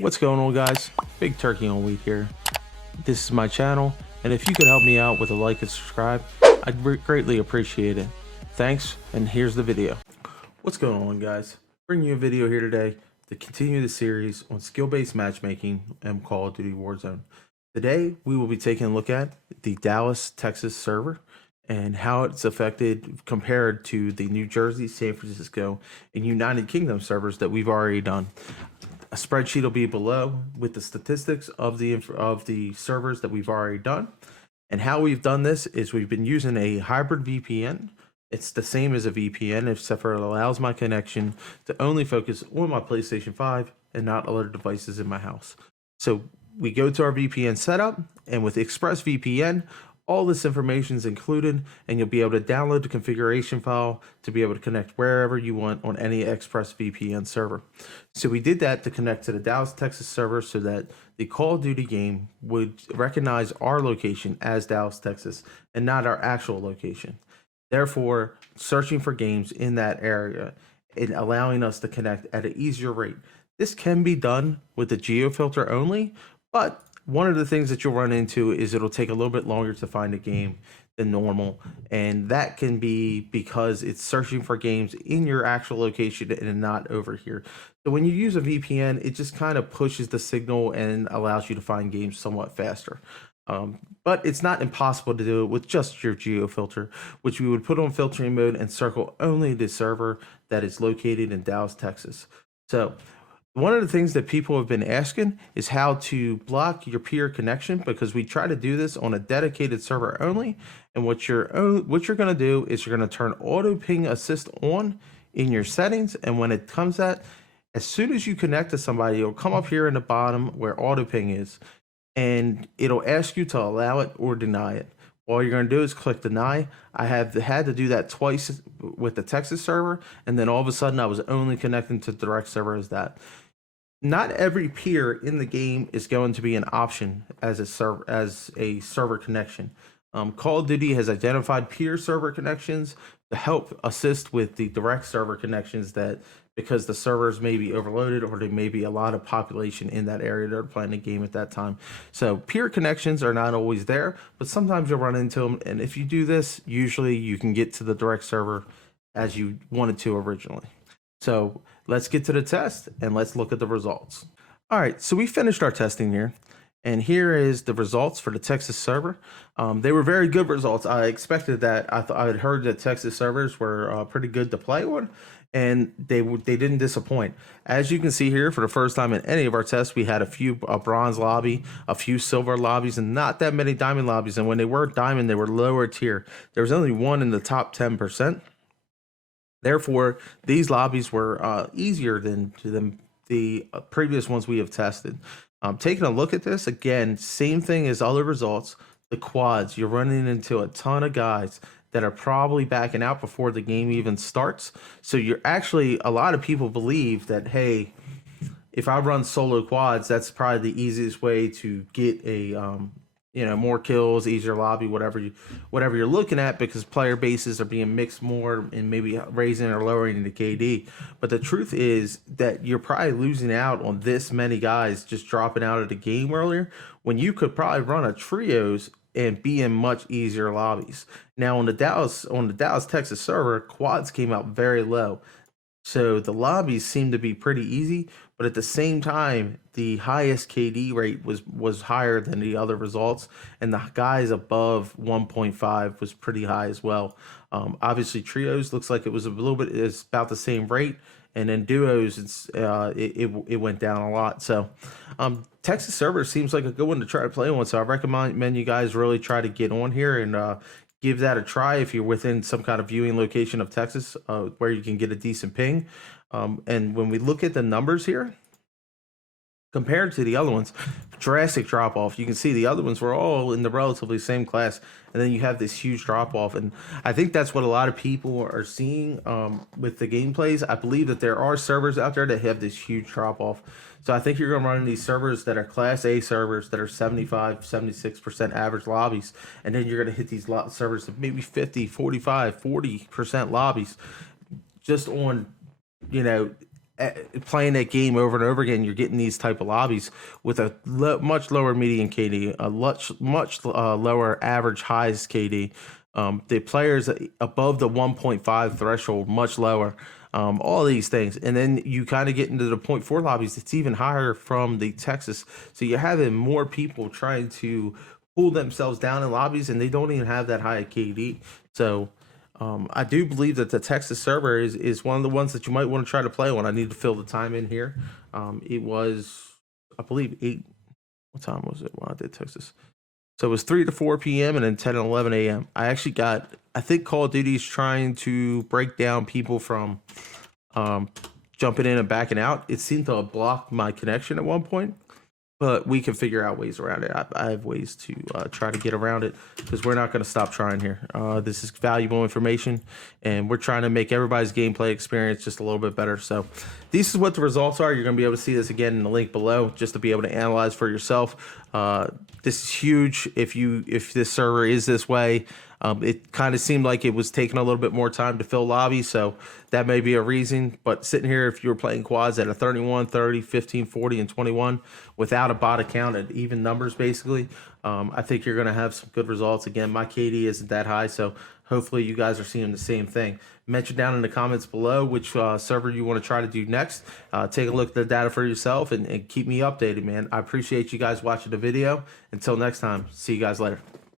What's going on, guys? Big Turkey on Week here. This is my channel, and if you could help me out with a like and subscribe, I'd greatly appreciate it. Thanks, and here's the video. What's going on, guys? Bringing you a video here today to continue the series on skill-based matchmaking and Call of Duty Warzone. Today, we will be taking a look at the Dallas, Texas server and how it's affected compared to the New Jersey, San Francisco, and United Kingdom servers that we've already done. A spreadsheet will be below with the statistics of the servers that we've already done. And how we've done this is we've been using a hybrid VPN. It's the same as a VPN, except for it allows my connection to only focus on my PlayStation 5 and not other devices in my house. So we go to our VPN setup, and with ExpressVPN, all this information is included, and you'll be able to download the configuration file to be able to connect wherever you want on any ExpressVPN server. So we did that to connect to the Dallas, Texas server so that the Call of Duty game would recognize our location as Dallas, Texas, and not our actual location. Therefore, searching for games in that area and allowing us to connect at an easier rate. This can be done with the GeoFilter only, but one of the things that you'll run into is it'll take a little bit longer to find a game than normal, and that can be because it's searching for games in your actual location and not over here. So when you use a VPN, it just kind of pushes the signal and allows you to find games somewhat faster. But it's not impossible to do it with just your GeoFilter, which we would put on filtering mode and circle only the server that is located in Dallas, Texas. So one of the things that people have been asking is how to block your peer connection, because we try to do this on a dedicated server only. And what you're going to do is you're going to turn auto ping assist on in your settings. And when it comes at, as soon as you connect to somebody, it'll come up here in the bottom where auto ping is, and it'll ask you to allow it or deny it. All you're going to do is click deny. I have had to do that twice with the Texas server, and then all of a sudden I was only connecting to the direct server as that. Not every peer in the game is going to be an option as a server connection. Call of Duty has identified peer server connections to help assist with the direct server connections, that because the servers may be overloaded or there may be a lot of population in that area that are playing the game at that time. So peer connections are not always there, but sometimes you'll run into them. And if you do this, usually you can get to the direct server as you wanted to originally. So let's get to the test and let's look at the results. All right, so we finished our testing here, and here is the results for the Texas server. They were very good results. I expected that. I had heard that Texas servers were pretty good to play on, and they didn't disappoint. As you can see here, for the first time in any of our tests, we had a bronze lobby, a few silver lobbies, and not that many diamond lobbies. And when they were diamond, they were lower tier. There was only one in the top 10%. Therefore, these lobbies were easier than the previous ones we have tested. Taking a look at this, again, same thing as other results. The quads, you're running into a ton of guys that are probably backing out before the game even starts. So you're actually, a lot of people believe that, hey, if I run solo quads, that's probably the easiest way to get a more kills, easier lobby, whatever you're looking at, because player bases are being mixed more and maybe raising or lowering the KD. But the truth is that you're probably losing out on this many guys just dropping out of the game earlier, when you could probably run a trios and be in much easier lobbies. Now on the Dallas, Texas server, quads came out very low. So the lobbies seem to be pretty easy, but at the same time, the highest KD rate was higher than the other results, and the guys above 1.5 was pretty high as well. Obviously, trios looks like it was it's about the same rate, and then duos, it went down a lot. So Texas server seems like a good one to try to play on. So I recommend you guys really try to get on here and give that a try if you're within some kind of viewing location of Texas where you can get a decent ping. And when we look at the numbers here, compared to the other ones, drastic drop off. You can see the other ones were all in the relatively same class, and then you have this huge drop off. And I think that's what a lot of people are seeing with the gameplays. I believe that there are servers out there that have this huge drop off. So I think you're going to run into these servers that are class A servers that are 75, 76% average lobbies. And then you're going to hit these servers of maybe 50, 45, 40% lobbies just on, playing that game over and over again, you're getting these type of lobbies with a much lower median KD, a much lower average highs KD. The players above the 1.5 threshold, much lower. All these things, and then you kind of get into the point 0.4 lobbies. It's even higher from the Texas, so you're having more people trying to pull themselves down in lobbies, and they don't even have that high KD. So I do believe that the Texas server is one of the ones that you might want to try to play on. I need to fill the time in here. It was, I believe, 8. What time was it when I did Texas? So it was 3 to 4 p.m. and then 10 and 11 a.m. I think Call of Duty is trying to break down people from jumping in and backing out. It seemed to block my connection at one point, but we can figure out ways around it. I have ways to try to get around it, because we're not going to stop trying here. This is valuable information, and we're trying to make everybody's gameplay experience just a little bit better. So this is what the results are. You're going to be able to see this again in the link below, just to be able to analyze for yourself. This is huge. If this server is this way, it kind of seemed like it was taking a little bit more time to fill lobby, so that may be a reason. But sitting here, if you were playing quads at a 31, 30, 15, 40, and 21 without a bot account at even numbers, basically, I think you're going to have some good results. Again, my KD isn't that high, so hopefully you guys are seeing the same thing. Mention down in the comments below which server you want to try to do next. Take a look at the data for yourself, and keep me updated, man. I appreciate you guys watching the video. Until next time, see you guys later.